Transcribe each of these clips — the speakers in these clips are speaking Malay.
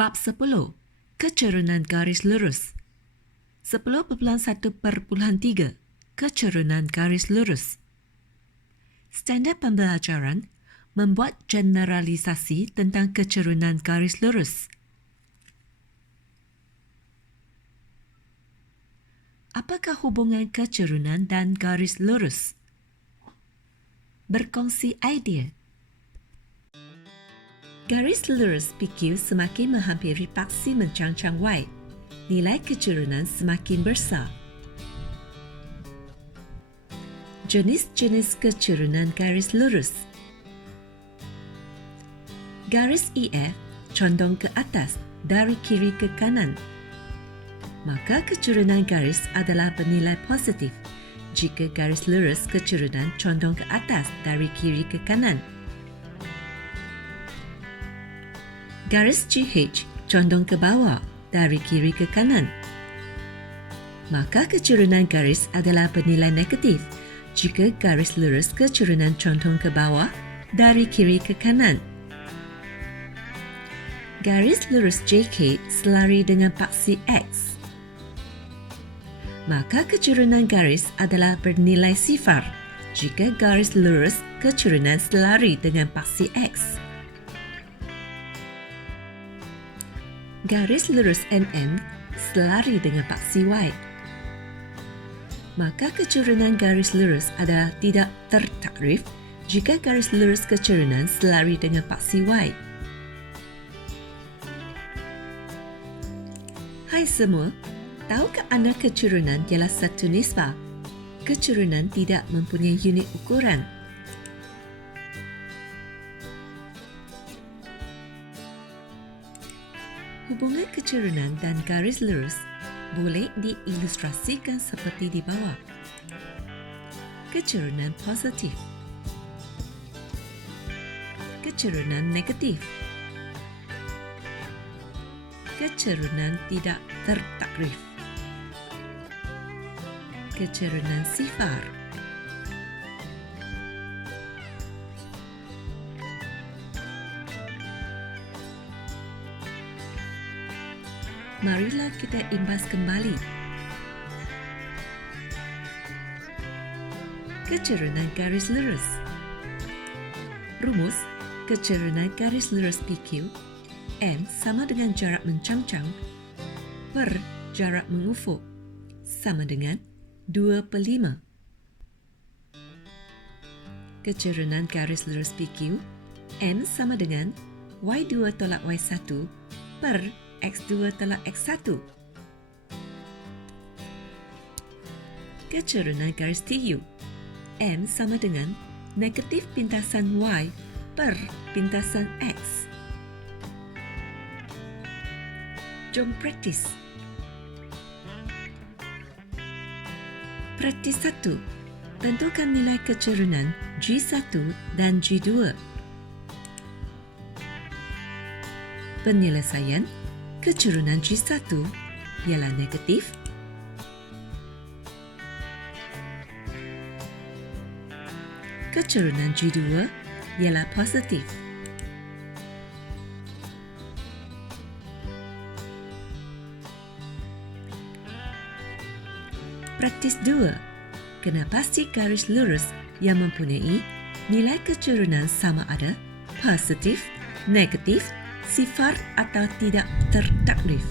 Bab 10. Kecerunan garis lurus. 10.1/3. Kecerunan garis lurus. Standard pembelajaran membuat generalisasi tentang kecerunan garis lurus. Apakah hubungan kecerunan dan garis lurus? Berkongsi idea. Garis lurus PQ semakin menghampiri paksi mencangcang Y. Nilai kecerunan semakin besar. Jenis-jenis kecerunan garis lurus. Garis EF condong ke atas dari kiri ke kanan. Maka kecerunan garis adalah bernilai positif jika garis lurus kecerunan condong ke atas dari kiri ke kanan. Garis GH condong ke bawah dari kiri ke kanan. Maka kecerunan garis adalah bernilai negatif jika garis lurus kecerunan condong ke bawah dari kiri ke kanan. Garis lurus JK selari dengan paksi X. Maka kecerunan garis adalah bernilai sifar jika garis lurus kecerunan selari dengan paksi X. Garis lurus NN selari dengan paksi Y. Maka kecerunan garis lurus adalah tidak tertakrif jika garis lurus kecerunan selari dengan paksi Y. Hai semua, tahukah anda kecerunan ialah satu nisbah? Kecerunan tidak mempunyai unit ukuran. Hubungan kecerunan dan garis lurus boleh diilustrasikan seperti di bawah. Kecerunan positif. Kecerunan negatif. Kecerunan tidak tertakrif. Kecerunan sifar. Marilah kita imbas kembali. Kecerunan garis lurus. Rumus kecerunan garis lurus PQ M sama dengan jarak mencangcang per jarak mengufuk sama dengan 2/5. Kecerunan garis lurus PQ M sama dengan Y2 tolak Y1 per X2 tolak X1. Kecerunan garis TU M sama dengan negatif pintasan Y per pintasan X. Jom praktis. Praktis 1. Tentukan nilai kecerunan G1 dan G2. Penyelesaian kecerunan G1 ialah negatif. Kecerunan G2 ialah positif. Praktis 2. Kena pasti garis lurus yang mempunyai nilai kecerunan sama ada positif, negatif, sifar atau tidak tertakrif.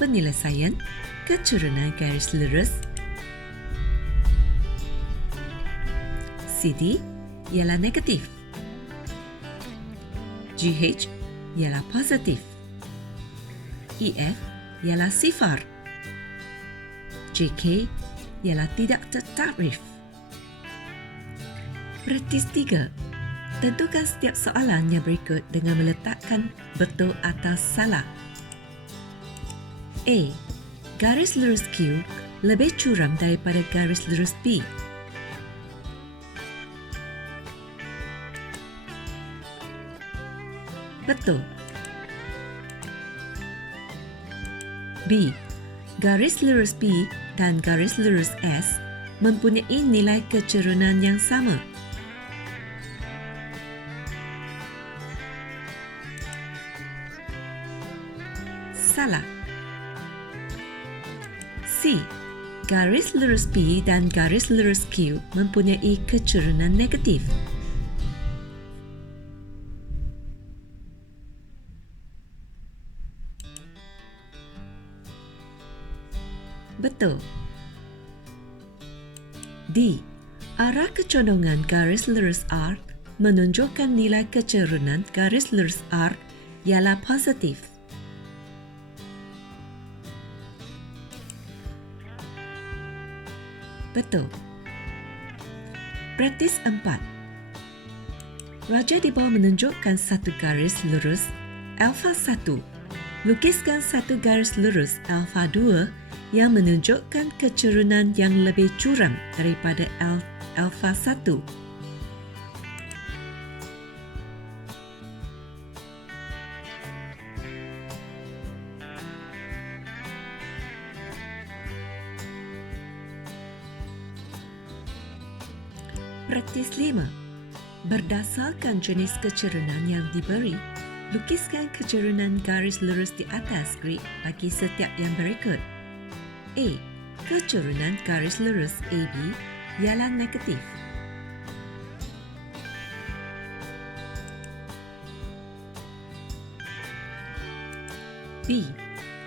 Penyelesaian kecerunan garis lurus CD ialah negatif. GH ialah positif. EF ialah sifar. JK ialah tidak tertakrif. Praktis 3. Tentukan setiap soalan yang berikut dengan meletakkan betul atau salah. A. Garis lurus Q lebih curam daripada garis lurus B. Betul. B. Garis lurus B dan garis lurus S mempunyai nilai kecerunan yang sama. salah. C. Garis lurus P dan garis lurus Q mempunyai keturunan negatif. Betul. D. Arah kecondongan garis lurus R menunjukkan nilai keturunan garis lurus R ialah positif. Betul. Praktis 4. Raja di bawah menunjukkan satu garis lurus alfa 1. Lukiskan satu garis lurus alfa 2 yang menunjukkan keturunan yang lebih curam daripada alfa 1. Praktis 5. Berdasarkan jenis keturunan yang diberi, lukiskan keturunan garis lurus di atas grid bagi setiap yang berikut. A. Keturunan garis lurus AB ialah negatif. B.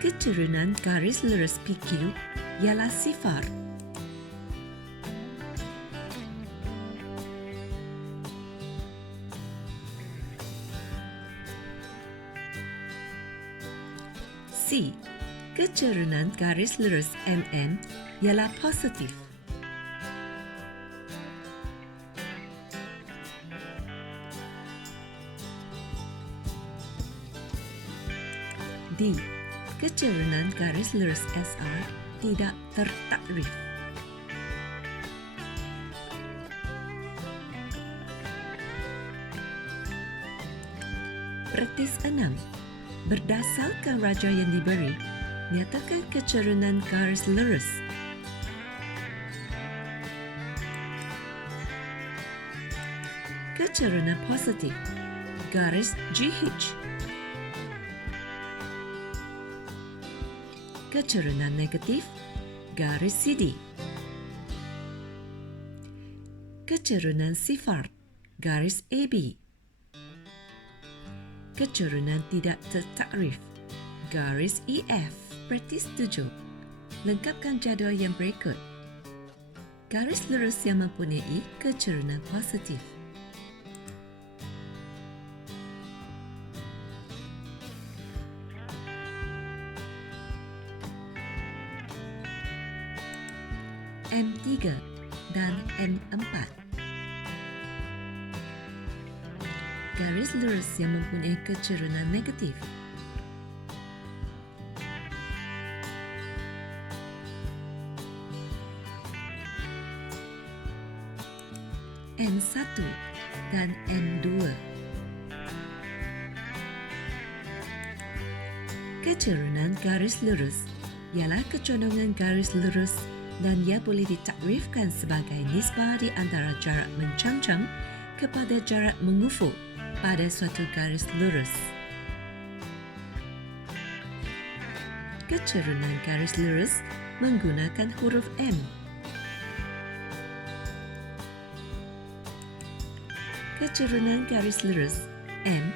Keturunan garis lurus PQ ialah sifar. C. Keturunan garis lurus MM ialah positif. D. Keturunan garis lurus SR tidak tertakrif. Praktis 6. Berdasarkan raja yang diberi, nyatakan keturunan garis lurus. Keturunan positif, garis GH. Keturunan negatif, garis CD. Keturunan sifar, garis AB. Keturunan tidak tertakrif, garis EF. Praktis 7. Lengkapkan jadual yang berikut. Garis lurus yang mempunyai keturunan positif. M3 dan M4. Garis lurus yang mempunyai keturunan negatif. M1 dan M2. Keturunan garis lurus ialah kecondongan garis lurus dan ia boleh ditakrifkan sebagai nisbah di antara jarak mencangcang kepada jarak mengufuk pada suatu garis lurus. Keturunan garis lurus menggunakan huruf M. Keturunan garis lurus M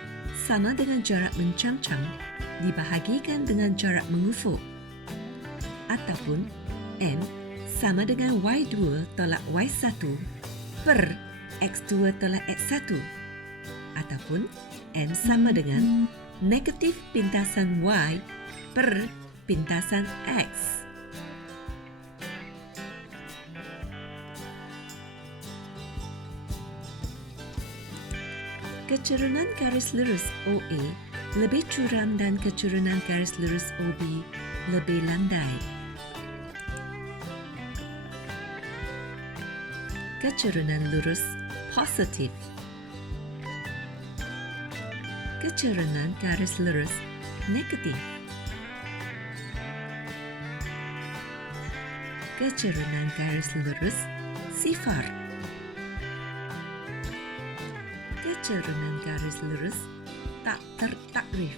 sama dengan jarak mencangcang dibahagikan dengan jarak mengufuk, ataupun M sama dengan Y2 tolak Y1 per X2 tolak X1, ataupun M sama dengan negatif pintasan Y per pintasan X. Keturunan garis lurus OA lebih curam dan keturunan garis lurus OB lebih landai. Keturunan lurus positif. Keturunan garis lurus negatif. Keturunan garis lurus sifar. Keturunan garis lurus tak tertakrif.